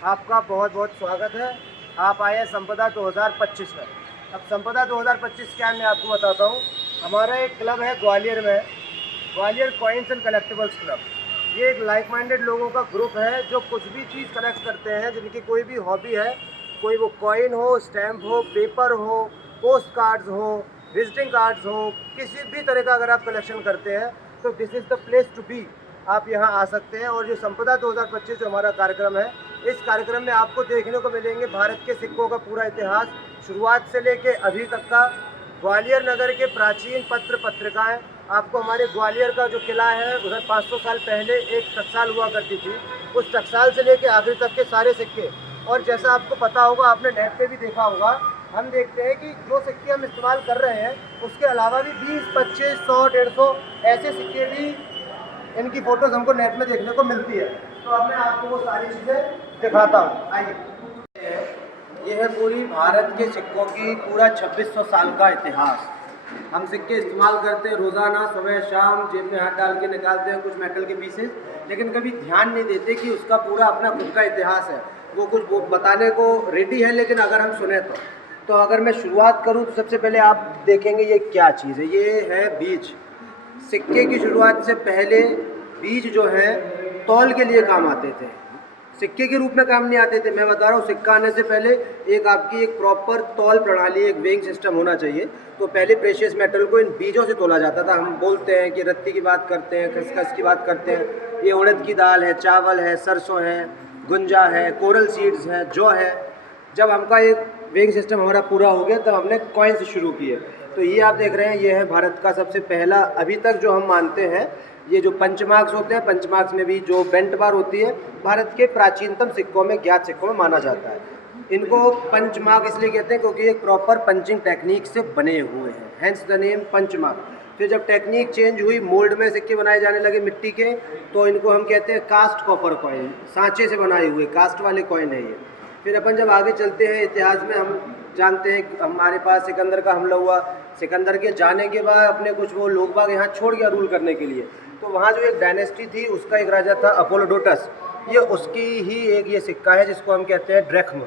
आपका बहुत बहुत स्वागत है। आप आए हैं संपदा 2025 में। अब संपदा 2025 क्या है मैं आपको बताता हूँ। हमारा एक क्लब है ग्वालियर में, Gwalior coins and collectibles club. ये एक लाइक माइंडेड लोगों का ग्रुप है जो कुछ भी चीज़ कलेक्ट करते हैं, जिनकी कोई भी हॉबी है, कोई वो कॉइन हो, स्टैम्प हो, पेपर हो, पोस्ट कार्ड्स हो, विजिटिंग कार्ड्स हो, किसी भी तरह का अगर आप कलेक्शन करते हैं तो this is the place to be. आप यहाँ आ सकते हैं। और जो संपदा 2025 जो हमारा कार्यक्रम है, इस कार्यक्रम में आपको देखने को मिलेंगे भारत के सिक्कों का पूरा इतिहास, शुरुआत से लेके अभी तक का, ग्वालियर नगर के प्राचीन पत्र पत्रिकाएं। आपको हमारे ग्वालियर का जो किला है, उधर 500 साल पहले एक टकसाल हुआ करती थी, उस टकसाल से लेके आखिर तक के सारे सिक्के। और जैसा आपको पता होगा, आपने नेट पे भी देखा होगा, हम देखते हैं कि जो सिक्के हम इस्तेमाल कर रहे हैं उसके अलावा भी 20, 25, 100, 150 ऐसे सिक्के भी, इनकी फोटोज हमको नेट में देखने को मिलती है। तो अब मैं आपको वो सारी चीज़ें दिखाता हूँ। आइए, ये है पूरी भारत के सिक्कों की पूरा 2600 साल का इतिहास। हम सिक्के इस्तेमाल करते हैं रोज़ाना, सुबह शाम, जेब में हाथ डाल के निकालते हैं कुछ मेटल के पीसेस, लेकिन कभी ध्यान नहीं देते कि उसका पूरा अपना खुद का इतिहास है। वो कुछ वो बताने को रेडी है, लेकिन अगर हम सुने तो अगर मैं शुरुआत करूं तो सबसे पहले आप देखेंगे ये क्या चीज़ है। ये है बीज। सिक्के की शुरुआत से पहले बीज जो है तौल के लिए काम आते थे, सिक्के के रूप में काम नहीं आते थे। मैं बता रहा हूँ, सिक्का आने से पहले एक आपकी एक प्रॉपर तौल प्रणाली, एक वेइंग सिस्टम होना चाहिए। तो पहले प्रेशियस मेटल को इन बीजों से तोला जाता था। हम बोलते हैं कि रत्ती की बात करते हैं, खसखस की बात करते हैं, ये उड़द की दाल है, चावल है, सरसों है, गुंजा है, कोरल सीड्स है, जौ है। जब हमका एक वेइंग सिस्टम हमारा पूरा हो गया तब हमने कॉइन्स शुरू किए। तो ये आप देख रहे हैं, ये है भारत का सबसे पहला, अभी तक जो हम मानते हैं, ये जो पंचमार्क्स होते हैं, पंचमार्क्स में भी जो बेंट बार होती है, भारत के प्राचीनतम सिक्कों में, ज्ञात सिक्कों में माना जाता है। इनको पंचमार्क इसलिए कहते हैं क्योंकि एक प्रॉपर पंचिंग टेक्निक से बने हुए हैं, हेंस द नेम पंचमार्क। फिर जब टेक्निक चेंज हुई, मोल्ड में सिक्के बनाए जाने लगे मिट्टी के, तो इनको हम कहते हैं कास्ट कॉपर कॉइन, सांचे से बनाए हुए कास्ट वाले कॉइन है ये। फिर अपन जब आगे चलते हैं इतिहास में, हम जानते हैं हमारे पास सिकंदर का हमला हुआ। सिकंदर के जाने के बाद अपने कुछ वो लोग बाग यहाँ छोड़ गया रूल करने के लिए। तो वहाँ जो एक डायनेस्टी थी, उसका एक राजा था अपोलोडोटस, ये उसकी ही एक ये सिक्का है जिसको हम कहते हैं ड्रैख्म।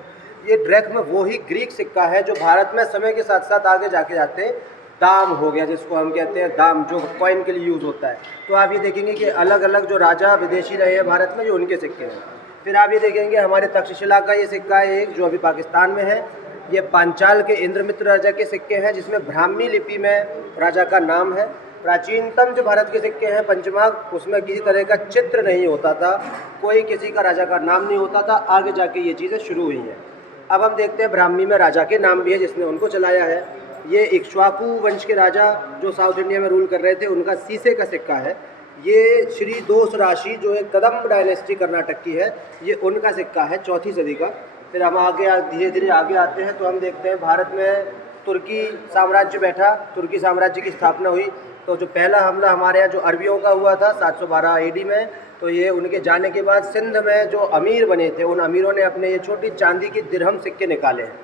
ये ड्रैख्म वो ही ग्रीक सिक्का है जो भारत में समय के साथ साथ आगे जाके जाते दाम हो गया, जिसको हम कहते हैं दाम, जो कॉइन के लिए यूज़ होता है। तो आप ये देखेंगे कि अलग अलग जो राजा विदेशी रहे हैं भारत में, ये उनके सिक्के हैं। फिर आप ये देखेंगे हमारे तक्षशिला का ये सिक्का है एक, जो अभी पाकिस्तान में है। ये पांचाल के इंद्रमित्र राजा के सिक्के हैं, जिसमें ब्राह्मी लिपि में राजा का नाम है। प्राचीनतम जो भारत के सिक्के हैं पंचमार्क, उसमें किसी तरह का चित्र नहीं होता था, कोई किसी का राजा का नाम नहीं होता था। आगे जाके ये चीज़ें शुरू हुई हैं। अब हम देखते हैं ब्राह्मी में राजा के नाम भी है जिसने उनको चलाया है। ये इक्ष्वाकु वंश के राजा जो साउथ इंडिया में रूल कर रहे थे, उनका शीशे का सिक्का है। ये श्री दोष राशि जो एक कदम डायनेस्टी कर्नाटक की है, ये उनका सिक्का है 4वीं सदी का। फिर हम आगे धीरे धीरे आगे आते हैं तो हम देखते हैं भारत में तुर्की साम्राज्य बैठा, तुर्की साम्राज्य की स्थापना हुई। तो जो पहला हमला हमारे यहाँ जो अरबियों का हुआ था 712 AD में, तो ये उनके जाने के बाद सिंध में जो अमीर बने थे, उन अमीरों ने अपने ये छोटी चांदी की दिरहम सिक्के निकाले हैं।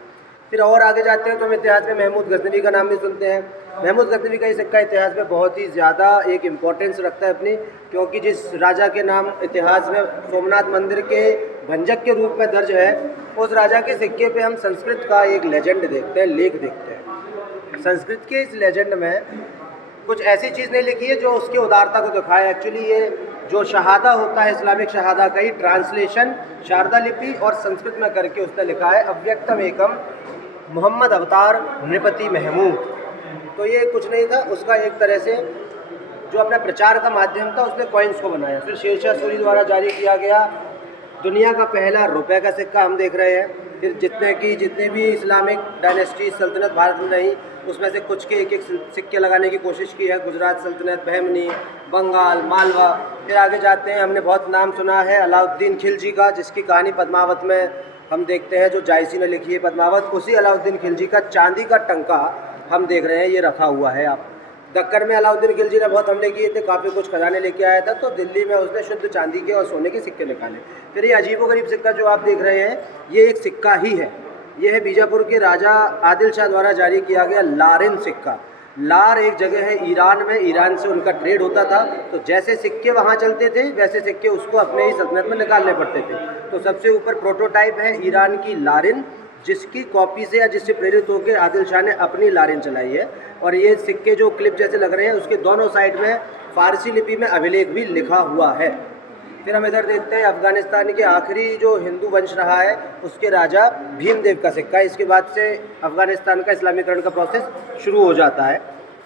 फिर और आगे जाते हैं तो हम इतिहास में महमूद गजनवी का नाम भी सुनते हैं। महमूद गजनवी का ये सिक्का इतिहास में बहुत ही ज़्यादा एक इम्पोर्टेंस रखता है अपनी, क्योंकि जिस राजा के नाम इतिहास में सोमनाथ मंदिर के भंजक के रूप में दर्ज है, उस राजा के सिक्के पे हम संस्कृत का एक लेजेंड देखते हैं, लेख देखते हैं। संस्कृत के इस लेजेंड में कुछ ऐसी चीज़ नहीं लिखी है जो उसकी उदारता को दिखाए। एक्चुअली ये जो शहादा होता है, इस्लामिक शहादा का ही ट्रांसलेशन शारदा लिपि और संस्कृत में करके उसने लिखा है, अव्यक्तम एकम मोहम्मद अवतार नृपति महमूद। तो ये कुछ नहीं था, उसका एक तरह से जो अपना प्रचार का माध्यम था, उसने कॉइन्स को बनाया। फिर शेरशाह सूरी द्वारा जारी किया गया दुनिया का पहला रुपए का सिक्का हम देख रहे हैं। फिर जितने भी इस्लामिक डायनेस्टी सल्तनत भारत में रही, उसमें से कुछ के एक एक सिक्के लगाने की कोशिश की है। गुजरात सल्तनत, बहमनी, बंगाल, मालवा। फिर आगे जाते हैं, हमने बहुत नाम सुना है अलाउद्दीन खिलजी का, जिसकी कहानी पद्मावत में हम देखते हैं, जो जायसी ने लिखी है पद्मावत। उसी अलाउद्दीन खिलजी का चांदी का टंका हम देख रहे हैं, ये रखा हुआ है। आप दक्कन में अलाउद्दीन खिलजी ने बहुत हमले किए थे, काफ़ी कुछ खजाने लेके आया था, तो दिल्ली में उसने शुद्ध चांदी के और सोने के सिक्के निकाले। फिर ये अजीबोगरीब सिक्का जो आप देख रहे हैं, ये एक सिक्का ही है। ये है बीजापुर के राजा आदिल शाह द्वारा जारी किया गया लारिन सिक्का। लार एक जगह है ईरान में, ईरान से उनका ट्रेड होता था, तो जैसे सिक्के वहाँ चलते थे वैसे सिक्के उसको अपने ही सल्तनत में निकालने पड़ते थे। तो सबसे ऊपर प्रोटोटाइप है ईरान की लारिन, जिसकी कॉपी से या जिससे प्रेरित होकर आदिल शाह ने अपनी लारिन चलाई है। और ये सिक्के जो क्लिप जैसे लग रहे हैं उसके दोनों साइड में फारसी लिपि में अभिलेख भी लिखा हुआ है। फिर हम इधर देखते हैं अफ़गानिस्तान के आखिरी जो हिंदू वंश रहा है उसके राजा भीमदेव का सिक्का। इसके बाद से अफ़गानिस्तान का इस्लामीकरण का प्रोसेस शुरू हो जाता है।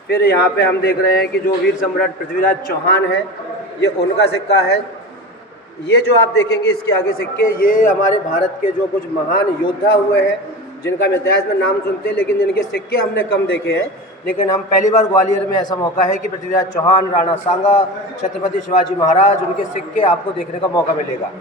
फिर यहाँ पे हम देख रहे हैं कि जो वीर सम्राट पृथ्वीराज चौहान है ये उनका सिक्का है। ये जो आप देखेंगे इसके आगे सिक्के, ये हमारे भारत के जो कुछ महान योद्धा हुए हैं जिनका हम इतिहास में नाम सुनते हैं, लेकिन जिनके सिक्के हमने कम देखे हैं। लेकिन हम पहली बार ग्वालियर में ऐसा मौका है कि पृथ्वीराज चौहान, राणा सांगा, छत्रपति शिवाजी महाराज, उनके सिक्के आपको देखने का मौका मिलेगा।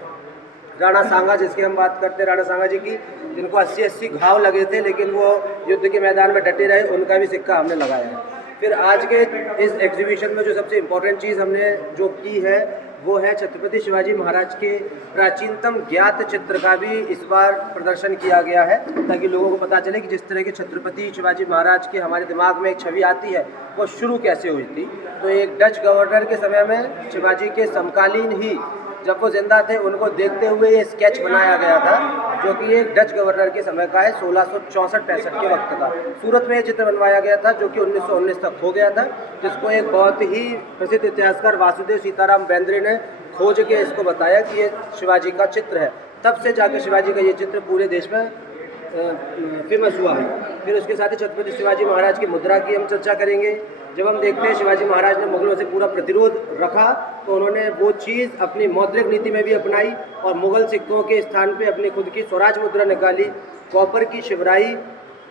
राणा सांगा जिसकी हम बात करते हैं, राणा सांगा जी की, जिनको 80-80 घाव लगे थे लेकिन वो युद्ध के मैदान में डटे रहे, उनका भी सिक्का हमने लगाया है। फिर आज के इस एग्जीबिशन में जो सबसे इम्पोर्टेंट चीज़ हमने जो की है वो है छत्रपति शिवाजी महाराज के प्राचीनतम ज्ञात चित्र का भी इस बार प्रदर्शन किया गया है, ताकि लोगों को पता चले कि जिस तरह के छत्रपति शिवाजी महाराज के हमारे दिमाग में एक छवि आती है वो शुरू कैसे हुई थी। तो एक डच गवर्नर के समय में शिवाजी के समकालीन ही जब वो जिंदा थे उनको देखते हुए ये स्केच बनाया गया था, जो कि एक डच गवर्नर के समय का है, 1664-65 के वक्त का। सूरत में ये चित्र बनवाया गया था जो कि 1919 तक हो गया था, जिसको एक बहुत ही प्रसिद्ध इतिहासकार वासुदेव सीताराम बेंद्रे ने खोज के इसको बताया कि ये शिवाजी का चित्र है। तब से जाकर शिवाजी का ये चित्र पूरे देश में फेमस हुआ है। फिर उसके साथ ही छत्रपति शिवाजी महाराज की मुद्रा की हम चर्चा करेंगे। जब हम देखते हैं शिवाजी महाराज ने मुगलों से पूरा प्रतिरोध रखा तो उन्होंने वो चीज़ अपनी मौद्रिक नीति में भी अपनाई और मुगल सिक्कों के स्थान पे अपनी खुद की स्वराज मुद्रा निकाली। कॉपर की शिवराई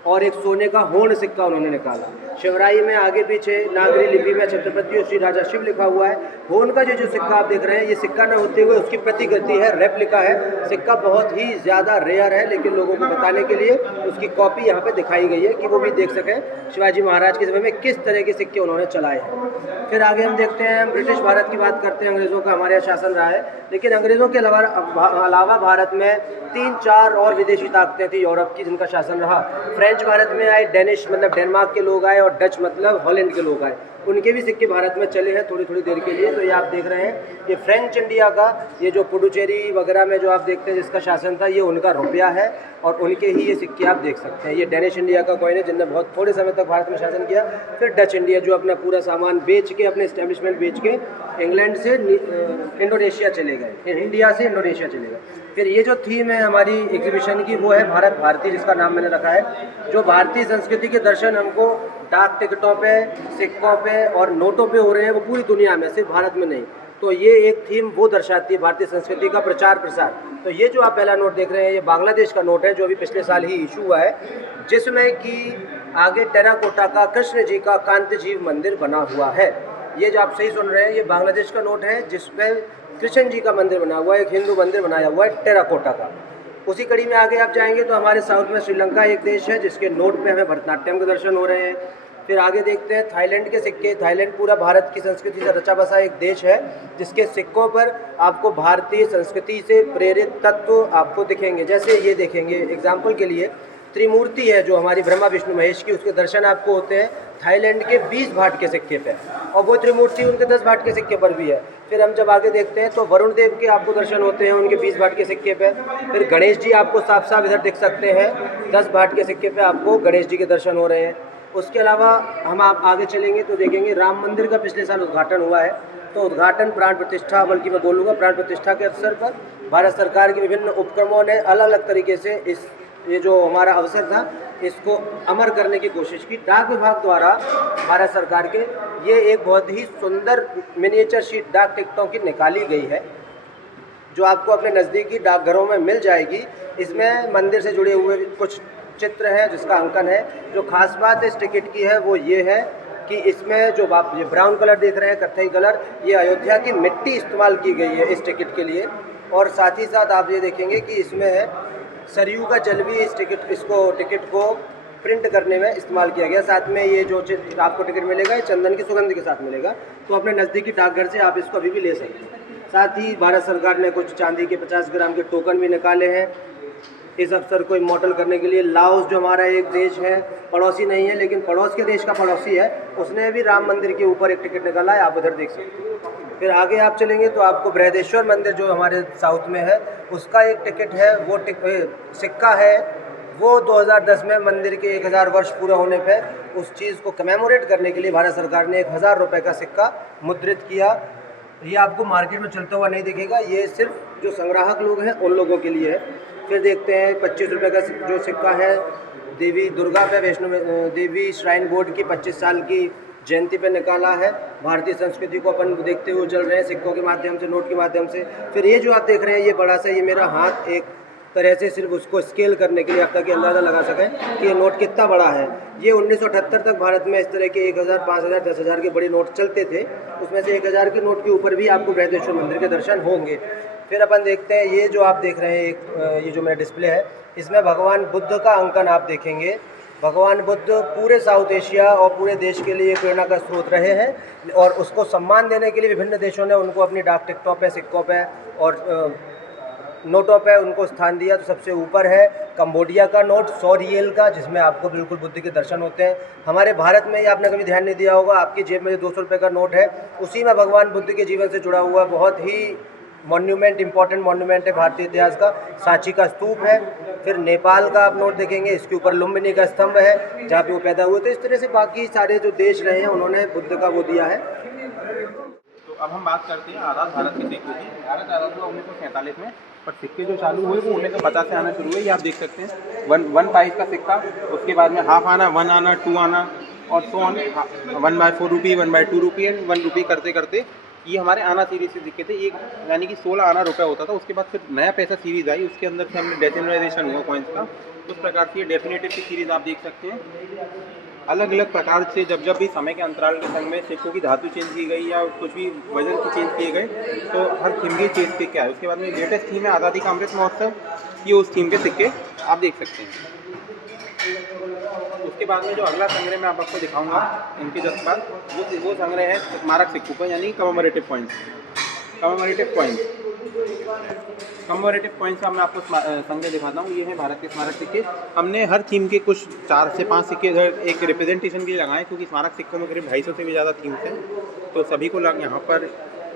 और एक सोने का होर्ण सिक्का उन्होंने निकाला। शिवराई में आगे पीछे नागरी लिपि में छत्रपति और श्री राजा शिव लिखा हुआ है। होर्ण का जो सिक्का आप देख रहे हैं ये सिक्का न होते हुए उसकी प्रतिकृति है, रेप्लिका है। सिक्का बहुत ही ज़्यादा रेयर है, लेकिन लोगों को बताने के लिए उसकी कॉपी यहाँ पे दिखाई गई है कि वो भी देख सकें शिवाजी महाराज के समय में किस तरह के सिक्के उन्होंने चलाए हैं। फिर आगे हम देखते हैं ब्रिटिश भारत की बात करते हैं। अंग्रेज़ों का हमारे यहाँ शासन रहा है, लेकिन अंग्रेज़ों के अलावा भारत में 3-4 और विदेशी ताकतें थी यूरोप की जिनका शासन रहा। फ्रेंच भारत में आए, डेनिश मतलब डेनमार्क के लोग आए और डच मतलब हॉलैंड के लोग आए। उनके भी सिक्के भारत में चले हैं थोड़ी थोड़ी देर के लिए। तो ये आप देख रहे हैं ये फ्रेंच इंडिया का, ये जो पुडुचेरी वगैरह में जो आप देखते हैं जिसका शासन था, ये उनका रुपया है और उनके ही ये सिक्के आप देख सकते हैं। ये डेनिश इंडिया का कॉइन है जिनने बहुत थोड़े समय तक भारत में शासन किया। फिर डच इंडिया जो अपना पूरा सामान बेच के, अपने इस्टेब्लिशमेंट बेच के इंग्लैंड से इंडोनेशिया चले गए, इंडिया से इंडोनेशिया चले गए। फिर ये जो थीम है हमारी एग्जीबिशन की वो है भारत भारती, जिसका नाम मैंने रखा है। जो भारतीय संस्कृति के दर्शन हमको डाक टिकटों पे, सिक्कों पे और नोटों पे हो रहे हैं वो पूरी दुनिया में, सिर्फ भारत में नहीं। तो ये एक थीम वो दर्शाती है भारतीय संस्कृति का प्रचार प्रसार। तो ये जो आप पहला नोट देख रहे हैं ये बांग्लादेश का नोट है जो अभी पिछले साल ही इशू हुआ है, जिसमें कि आगे टेराकोटा का कृष्ण जी का कांतिजीव मंदिर बना हुआ है। ये जो आप सही सुन रहे हैं ये बांग्लादेश का नोट है जिसपे कृष्ण जी का मंदिर बना हुआ है, एक हिंदू मंदिर बनाया हुआ है टेराकोटा का। उसी कड़ी में आगे आप जाएंगे तो हमारे साउथ में श्रीलंका एक देश है जिसके नोट पे हमें भरतनाट्यम के दर्शन हो रहे हैं। फिर आगे देखते हैं थाईलैंड के सिक्के। थाईलैंड पूरा भारत की संस्कृति से रचा बसा एक देश है जिसके सिक्कों पर आपको भारतीय संस्कृति से प्रेरित तत्व आपको दिखेंगे। जैसे ये देखेंगे एग्जाम्पल के लिए त्रिमूर्ति है जो हमारी ब्रह्मा विष्णु महेश की, उसके दर्शन आपको होते हैं थाईलैंड के 20 भाट के सिक्के पे, और वो त्रिमूर्ति उनके 10 भाट के सिक्के पर भी है। फिर हम जब आगे देखते हैं तो वरुण देव के आपको दर्शन होते हैं उनके 20 भाट के सिक्के पे। फिर गणेश जी आपको साफ साफ इधर दिख सकते हैं, 10 भाट के सिक्के पे आपको गणेश जी के दर्शन हो रहे हैं। उसके अलावा हम आप आगे चलेंगे तो देखेंगे राम मंदिर का पिछले साल उद्घाटन हुआ है। तो उद्घाटन प्राण प्रतिष्ठा, बल्कि मैं बोलूँगा प्राण प्रतिष्ठा के अवसर पर भारत सरकार के विभिन्न उपक्रमों ने अलग अलग तरीके से ये जो हमारा अवसर था इसको अमर करने की कोशिश की। डाक विभाग द्वारा भारत सरकार के ये एक बहुत ही सुंदर मिनिएचर शीट डाक टिकटों की निकाली गई है जो आपको अपने नज़दीकी डाकघरों में मिल जाएगी। इसमें मंदिर से जुड़े हुए कुछ चित्र है जिसका अंकन है। जो खास बात इस टिकट की है वो ये है कि इसमें जो आप ये ब्राउन कलर देख रहे हैं, कत्थई कलर, ये अयोध्या की मिट्टी इस्तेमाल की गई है इस टिकट के लिए। और साथ ही साथ आप ये देखेंगे कि इसमें सरयू का जल भी इस टिकट को प्रिंट करने में इस्तेमाल किया गया। साथ में ये जो आपको टिकट मिलेगा ये चंदन की सुगंध के साथ मिलेगा। तो अपने नज़दीकी डाकघर से आप इसको अभी भी ले सकते हैं। साथ ही भारत सरकार ने कुछ चांदी के 50 ग्राम के टोकन भी निकाले हैं। इस अवसर को इमॉर्टल करने के लिए लाओस, जो हमारा एक देश है, पड़ोसी नहीं है लेकिन पड़ोस के देश का पड़ोसी है, उसने भी राम मंदिर के ऊपर एक टिकट निकाला है, आप उधर देख सकते हैं। फिर आगे आप चलेंगे तो आपको बृहदेश्वर मंदिर जो हमारे साउथ में है उसका एक टिकट है, वो सिक्का है, वो 2010 में मंदिर के 1000 वर्ष पूरा होने पर उस चीज़ को कमेमोरेट करने के लिए भारत सरकार ने 1000 रुपये का सिक्का मुद्रित किया। ये आपको मार्केट में चलता हुआ नहीं दिखेगा, ये सिर्फ जो संग्राहक लोग हैं उन लोगों के लिए है। फिर देखते हैं 25 रुपये का जो सिक्का है देवी दुर्गा पे, वैष्णो देवी श्राइन बोर्ड की 25 साल की जयंती पे निकाला है। भारतीय संस्कृति को अपन देखते हुए चल रहे हैं सिक्कों के माध्यम से, नोट के माध्यम से। फिर ये जो आप देख रहे हैं ये बड़ा सा, ये मेरा हाथ एक तरह से सिर्फ उसको स्केल करने के लिए, आप ताकि अंदाज़ा लगा सकें कि ये नोट कितना बड़ा है। ये 1978 तक भारत में इस तरह के 1000, 5000, 10,000 के बड़े नोट चलते थे, उसमें से 1000 के नोट के ऊपर भी आपको बृहदेश्वर मंदिर के दर्शन होंगे। फिर अपन देखते हैं ये जो आप देख रहे हैं एक ये जो मेरा डिस्प्ले है, इसमें भगवान बुद्ध का अंकन आप देखेंगे। भगवान बुद्ध पूरे साउथ एशिया और पूरे देश के लिए प्रेरणा का स्रोत रहे हैं और उसको सम्मान देने के लिए विभिन्न देशों ने उनको अपनी डाक टिकटों पे, सिक्कों पे और नोटों पे उनको स्थान दिया। तो सबसे ऊपर है कंबोडिया का नोट 100 रियल का, जिसमें आपको बिल्कुल बुद्ध के दर्शन होते हैं। हमारे भारत में ये आपने कभी ध्यान नहीं दिया होगा, आपकी जेब में जो 200 रुपये का नोट है उसी में भगवान बुद्ध के जीवन से जुड़ा हुआ बहुत ही मॉन्यूमेंट, इंपॉर्टेंट मॉन्यूमेंट है भारतीय इतिहास का, सांची का स्तूप है। फिर नेपाल का आप नोट देखेंगे, इसके ऊपर लुम्बिनी का स्तंभ है जहाँ पे वो पैदा हुए। तो इस तरह से बाकी सारे जो देश रहे हैं उन्होंने बुद्ध का वो दिया है। तो अब हम बात करते हैं आज़ाद भारत के सिक्कों की। भारत आज़ाद हुआ 1947 में, पर सिक्के जो चालू हुए वो 1950 से आना शुरू हुए। ये आप देख सकते हैं 1 पाइस का सिक्का, उसके बाद में हाफ आना, 1 आना, 2 आना और so on, 1/4 rupee, 1/2 rupee and 1 रुपी करते करते ये हमारे आना सीरीज से सिक्के थे। एक यानी कि 16 आना रुपया होता था। उसके बाद फिर नया पैसा सीरीज़ आई, उसके अंदर से हमने डेसिमलाइजेशन हुआ कॉइन्स का। उस प्रकार से ये डेफिनेटिव की सीरीज़ आप देख सकते हैं। अलग अलग प्रकार से जब जब भी समय के अंतराल के संग में सिक्कों की धातु चेंज की गई या कुछ भी वजन की चेंज किए गए, तो हर थीम के चेंज के क्या है। उसके बाद में लेटेस्ट थीम है आज़ादी का अमृत महोत्सव, ये उस थीम के सिक्के आप देख सकते हैं। उसके बाद में जो अगला संग्रह मैं आपको दिखाऊंगा इनके जस्ट बाद, वो संग्रह है स्मारक सिक्कों का, यानी कमेमोरेटिव कॉइन्स। कमेमोरेटिव कॉइन्स का मैं आपको संग्रह दिखाता हूँ। ये है भारत के स्मारक सिक्के। हमने हर थीम के कुछ 4 से 5 सिक्के इधर एक रिप्रेजेंटेशन के लिए लगाए, क्योंकि स्मारक सिक्कों में करीब 250 से भी ज़्यादा थीम्स हैं, तो सभी को यहाँ पर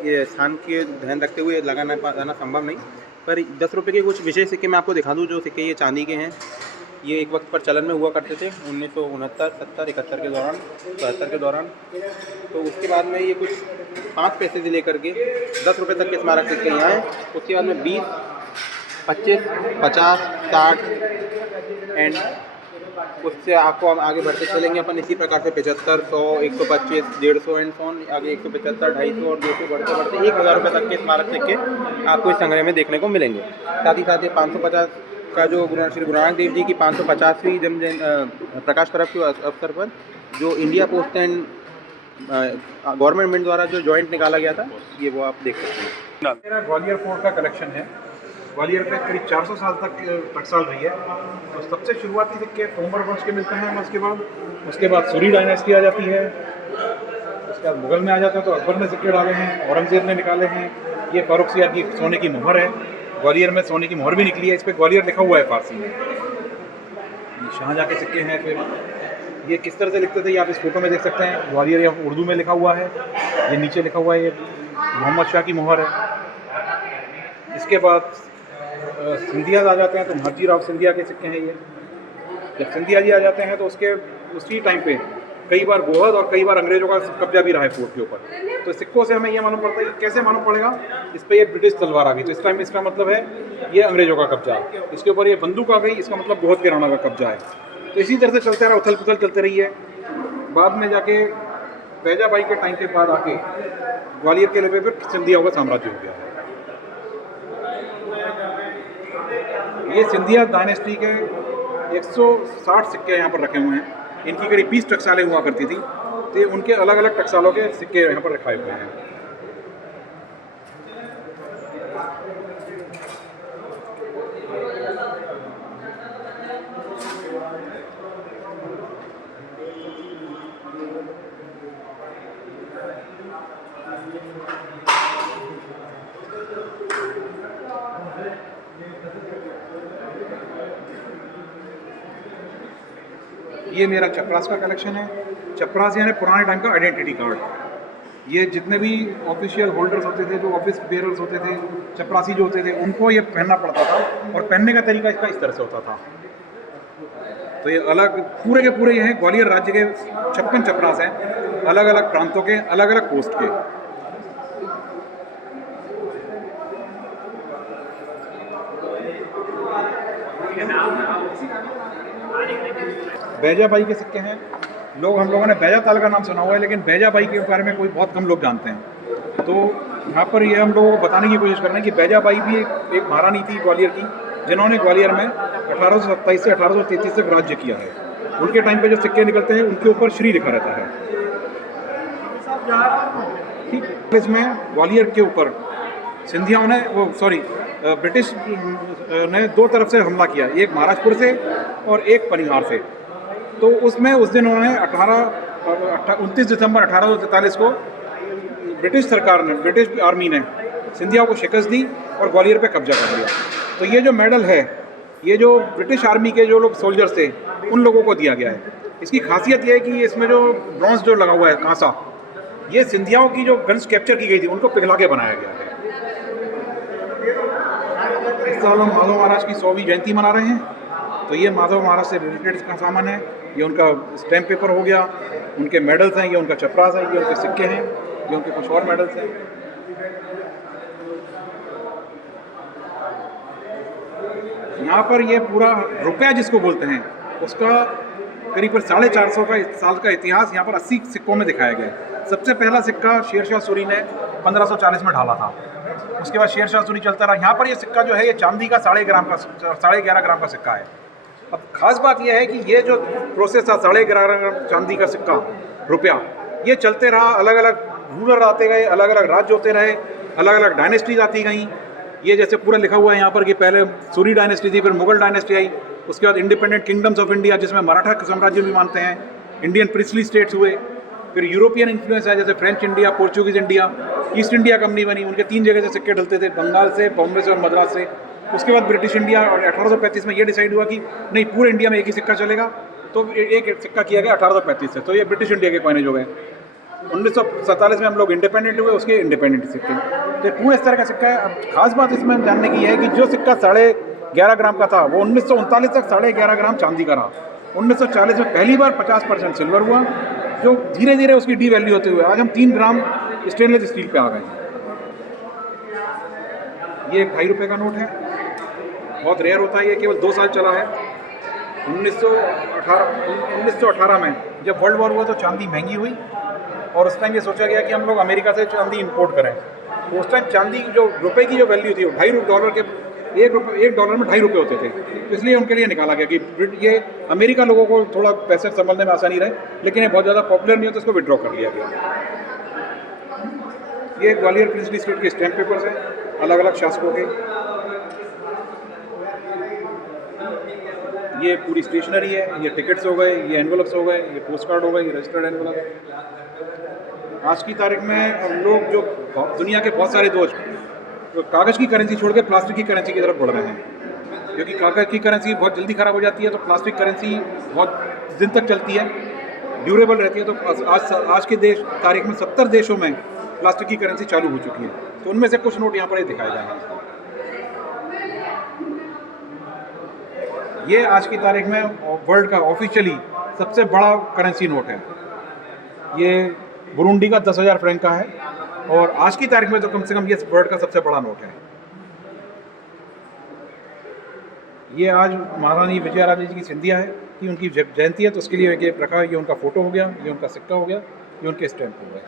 ये स्थान के ध्यान रखते हुए लगाना संभव नहीं। पर 10 रुपये के कुछ विशेष सिक्के मैं आपको दिखा दूँ। जो सिक्के ये चांदी के हैं, ये एक वक्त पर चलन में हुआ करते थे 1969, 70, 71 के दौरान, 72 के दौरान। तो उसके बाद में ये कुछ 5 पैसे से लेकर के 10 रुपये तक के स्मारक सिक्के यहाँ हैं। उसके बाद में 20, 25, 50, 60 एंड उससे आपको हम आगे बढ़ते चलेंगे अपन इसी प्रकार से 75, 100, 125, 150 एंड सॉन, आगे 175, 250 और 200 बढ़ते बढ़ते 1000 रुपये तक के स्मारक सिक्के आपको इस संग्रह में देखने को मिलेंगे। साथ ही 550 का जो श्री गुरु नानक देव जी की 550वीं जन्म प्रकाश पर्व के अवसर पर जो इंडिया पोस्ट एंड गवर्नमेंट द्वारा जो जॉइंट निकाला गया था, ये वो आप देख सकते हैं। मेरा ग्वालियर फोर्ट का कलेक्शन है। ग्वालियर पे करीब 400 साल तक टकसाल रही है। तो सबसे शुरुआती सिक्के तोमर वंश के मिलते हैं। उसके बाद सूरी डायनेस्टी आ जाती है। उसके बाद मुगल में आ जाते हैं तो अकबर ने सिक्के डाले हैं, औरंगजेब ने निकाले हैं। ये फारूक सियार की सोने की मोहर है। ग्वालियर में सोने की मोहर भी निकली है, इस पर ग्वालियर लिखा हुआ है फारसी में। शाहजहाँ के सिक्के हैं। फिर ये किस तरह से लिखते थे ये आप इस फोटो में देख सकते हैं। ग्वालियर या उर्दू में लिखा हुआ है, ये नीचे लिखा हुआ है, ये मोहम्मद शाह की मोहर है। इसके बाद सिंधिया आ जाते हैं तो महाजी राव सिंधिया के सिक्के हैं ये। जब सिंधिया जी आ जाते हैं तो उसी टाइम पे कई बार गोहद और कई बार अंग्रेजों का कब्जा भी रहा है फोर्ट के ऊपर। तो सिक्कों से हमें ये मालूम पड़ता है कि कैसे मालूम पड़ेगा, इस पर ये ब्रिटिश तलवार आ गई तो इस टाइम इसका मतलब है ये अंग्रेजों का कब्जा है। इसके ऊपर ये बंदूक आ गई, इसका मतलब गोहद के राणा का कब्जा है। तो इसी तरह से चलता रहा, उथल पुथल चलते रही है। बाद में जाके फैजाबाई के टाइम के बाद आके ग्वालियर के लेवे पर सिंधियाओं का साम्राज्य हो गया है। ये सिंधिया डायनेस्टी के 160 सिक्के यहाँ पर रखे हुए हैं। इनकी करीब 20 टकसालें हुआ करती थी, तो उनके अलग अलग टकसालों के सिक्के यहाँ पर रखाए हुए हैं। ये मेरा चपरास का कलेक्शन है। चपरास यानी पुराने टाइम का आइडेंटिटी कार्ड। ये जितने भी ऑफिशियल होल्डर्स होते थे, जो ऑफिस बेयरर्स होते थे, चपरासी जो होते थे, उनको ये पहनना पड़ता था और पहनने का तरीका इसका इस तरह से होता था। तो ये अलग पूरे के पूरे ये हैं ग्वालियर राज्य के 56 चपरास हैं, अलग अलग प्रांतों के, अलग अलग पोस्ट के। बैजाबाई के सिक्के हैं। हम लोगों ने बैजा ताल का नाम सुना हुआ है, लेकिन बैजाबाई के बारे में कोई बहुत कम लोग जानते हैं। तो यहाँ पर ये हम लोगों को बताने की कोशिश कर रहे हैं कि बैजाबाई भी एक महारानी थी ग्वालियर की, जिन्होंने ग्वालियर में 1827 से 1833 तक राज्य किया है। उनके टाइम पे जो सिक्के निकलते हैं उनके ऊपर श्री लिखा रहता है। ठीक इसमें ग्वालियर के ऊपर सिंधियाओं ने ब्रिटिश ने दो तरफ से हमला किया, एक महाराजपुर से और एक पनिहार से। तो उसमें उस दिन उन्होंने 29 दिसंबर 1843 को ब्रिटिश आर्मी ने सिंधियाओं को शिकस्त दी और ग्वालियर पे कब्जा कर लिया। तो ये जो मेडल है, ये जो ब्रिटिश आर्मी के जो लोग सोल्जर्स थे उन लोगों को दिया गया है। इसकी खासियत ये है कि इसमें जो ब्रॉन्ज जो लगा हुआ है कांसा, ये सिंधियाओं की जो गन्स कैप्चर की गई थी उनको पिघला के बनाया गया है। इस साल हम माधव महाराज की 100वीं जयंती मना रहे हैं, तो ये माधव महाराज से रिलेटेड का सामान है। ये उनका स्टैम्प पेपर हो गया, उनके मेडल्स हैं, ये उनका चपरास है, ये उनके सिक्के हैं, ये उनके कुछ और मेडल्स हैं। यहाँ पर ये पूरा रुपया जिसको बोलते हैं उसका करीब 450 साल का इतिहास यहाँ पर 80 सिक्कों में दिखाया गया है। सबसे पहला सिक्का शेरशाह सूरी ने 1540 में ढाला था। उसके बाद शेरशाह सूरी चलता रहा। यहाँ पर ये सिक्का जो है ये चांदी का 11.5 ग्राम का सिक्का है। अब खास बात यह है कि ये जो प्रोसेस था 11.5 ग्राम चांदी का सिक्का रुपया, ये चलते रहा। अलग अलग रूलर आते गए, अलग अलग राज्य होते रहे, अलग अलग डायनेस्टीज आती गई। ये जैसे पूरा लिखा हुआ है यहाँ पर कि पहले सूरी डायनेस्टी थी, फिर मुगल डायनेस्टी आई, उसके बाद इंडिपेंडेंट किंगडम्स ऑफ इंडिया जिसमें मराठा साम्राज्य भी मानते हैं, इंडियन प्रिंसली स्टेट्स हुए, फिर यूरोपियन इन्फ्लुएंस है जैसे French India, Portuguese India, east India company बनी, उनके 3 जगह से सिक्के ढलते थे, बंगाल से, बॉम्बे से और मद्रास से। उसके बाद ब्रिटिश इंडिया और 1835 में ये डिसाइड हुआ कि नहीं, पूरे इंडिया में एक ही सिक्का चलेगा, तो एक सिक्का किया गया 1835 से। तो ये ब्रिटिश इंडिया के कॉइनेज हो गए। 1947 में हम लोग इंडिपेंडेंट हुए, उसके इंडिपेंडेंट सिक्के। तो पूरे इस तरह का सिक्का है। अब खास बात इसमें जानने की है कि जो सिक्का 11.5 ग्राम का था वो 1939 तक 11.5 ग्राम चांदी का रहा। 1940 में पहली बार 50% सिल्वर हुआ, जो धीरे धीरे उसकी डी वैल्यू होते हुए आज हम 3 ग्राम स्टेनलेस स्टील पे आ गए। ये 2.5 रुपये का नोट है, बहुत रेयर होता है, ये केवल 2 साल चला है। 1918 में जब वर्ल्ड वॉर हुआ तो चांदी महंगी हुई और उस टाइम ये सोचा गया कि हम लोग अमेरिका से चांदी इंपोर्ट करें। तो उस टाइम चांदी जो रुपए की जो वैल्यू थी वो $2.5 के $1 में 2.5 रुपये होते थे। तो इसलिए उनके लिए निकाला गया कि ये अमेरिका लोगों को थोड़ा पैसे संभालने में आसानी रहे, लेकिन ये बहुत ज़्यादा पॉपुलर नहीं होता, इसको विड्रॉ कर लिया गया। ये ग्वालियर प्रिंसली स्टेट के स्टैम्प पेपर्स हैं, अलग अलग शासकों के। ये पूरी स्टेशनरी है, ये टिकट्स हो गए, ये एनवलप्स हो गए, ये पोस्ट कार्ड हो गए, ये रजिस्टर्ड एनवलप। आज की तारीख में हम लोग जो दुनिया के बहुत सारे दोस्त तो कागज़ की करेंसी छोड़ के प्लास्टिक की करेंसी की तरफ बढ़ रहे हैं, क्योंकि कागज़ की करेंसी बहुत जल्दी ख़राब हो जाती है, तो प्लास्टिक करेंसी बहुत दिन तक चलती है, ड्यूरेबल रहती है। तो आज के तारीख में 70 देशों में प्लास्टिक की करेंसी चालू हो चुकी है। तो उनमें से कुछ नोट यहाँ पर दिखाए जाएंगे। ये आज की तारीख में वर्ल्ड का ऑफिशियली सबसे बड़ा करेंसी नोट है। ये बुरुंडी का 10,000 फ्रैंक का है और आज की तारीख में तो कम से कम ये वर्ल्ड का सबसे बड़ा नोट है। ये आज महारानी विजयाराजे जी की सिंधिया है कि उनकी जयंती है, तो उसके लिए ये रखा। ये उनका फ़ोटो हो गया, ये उनका सिक्का हो गया, ये उनके स्टैम्प हो गए।